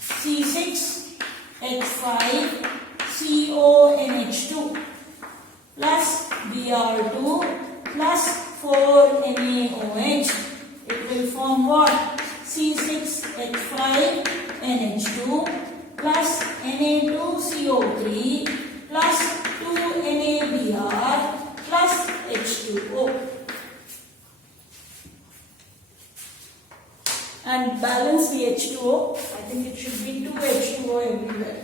C6H5CONH2 plus Br2 plus 4NaOH. It will form what? C6H5NH2 plus Na2CO3 plus 2NaBr plus H2O. And balance the H2O. I think it should be 2 H2O everywhere.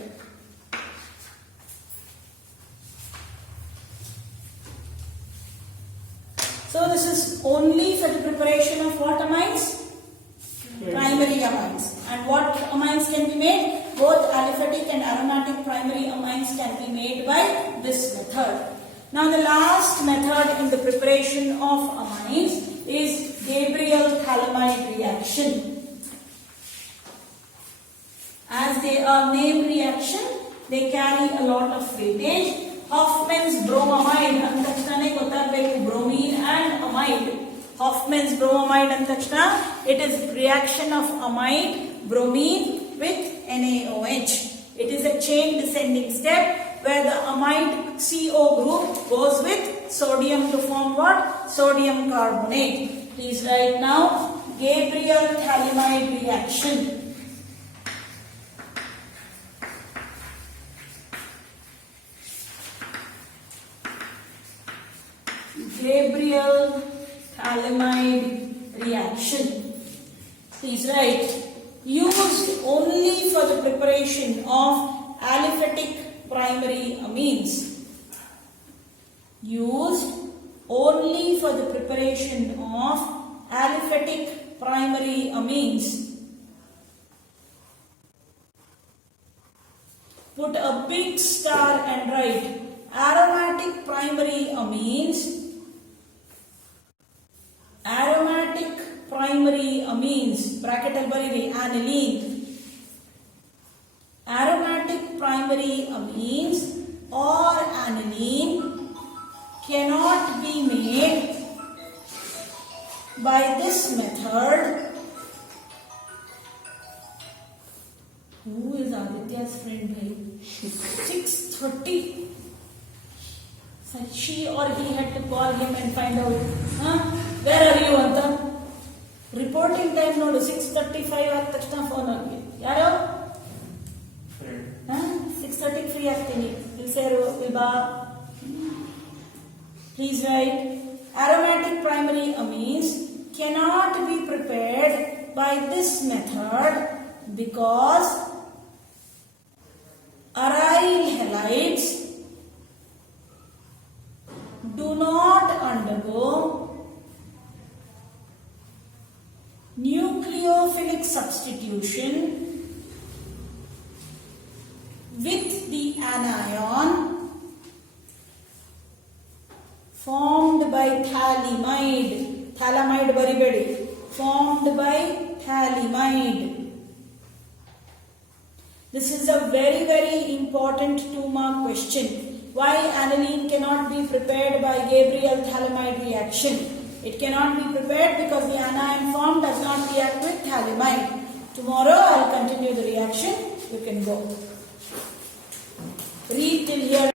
of what amines? Primary amines. And what amines can be made? Both aliphatic and aromatic primary amines can be made by this method. Now the last method in the preparation of amines is Gabriel-Thalamide reaction. As they are name reaction, they carry a lot of weightage. Hoffman's bromamide antachane gottagbeku, bromine and amide. Hoffman's bromamide antachana, it is reaction of amide, bromine with NaOH. It is a chain descending step where the amide CO group goes with sodium to form what? Sodium carbonate. Please write now Gabriel-Thalamide reaction. Gabriel-Thalamide reaction. Please write, used only for the preparation of aliphatic primary amines. Used only for the preparation of aliphatic primary amines. Put a big star and write aromatic primary amines. Aromatic primary amines, bracket al bariri, aniline. Aromatic primary amines or aniline cannot be made by this method. Who is Aditya's friend? 6:30. So she or he had to call him and find out, where are you anta? Reporting time nodu 6:35 ಆದ ತಕ್ಷಣ phone ಆಗಿ ಯಾರು 6:30 free ಆಗ್ತೀನಿ ಇಲ್ಲಿ ಸೇರು ಇಲ್ಲಿ ಬಾ. Please write aromatic primary amines cannot be prepared by this method because aryl halides do not undergo nucleophilic substitution with the anion formed by thalamide. Thalamide baribedi. Formed by thalamide. This is a very, very important 2-mark question. Why aniline cannot be prepared by Gabriel-Thalamide reaction? It cannot be prepared because the anion formed does not react with thalamide. Tomorrow I will continue the reaction. You can go. Read till here.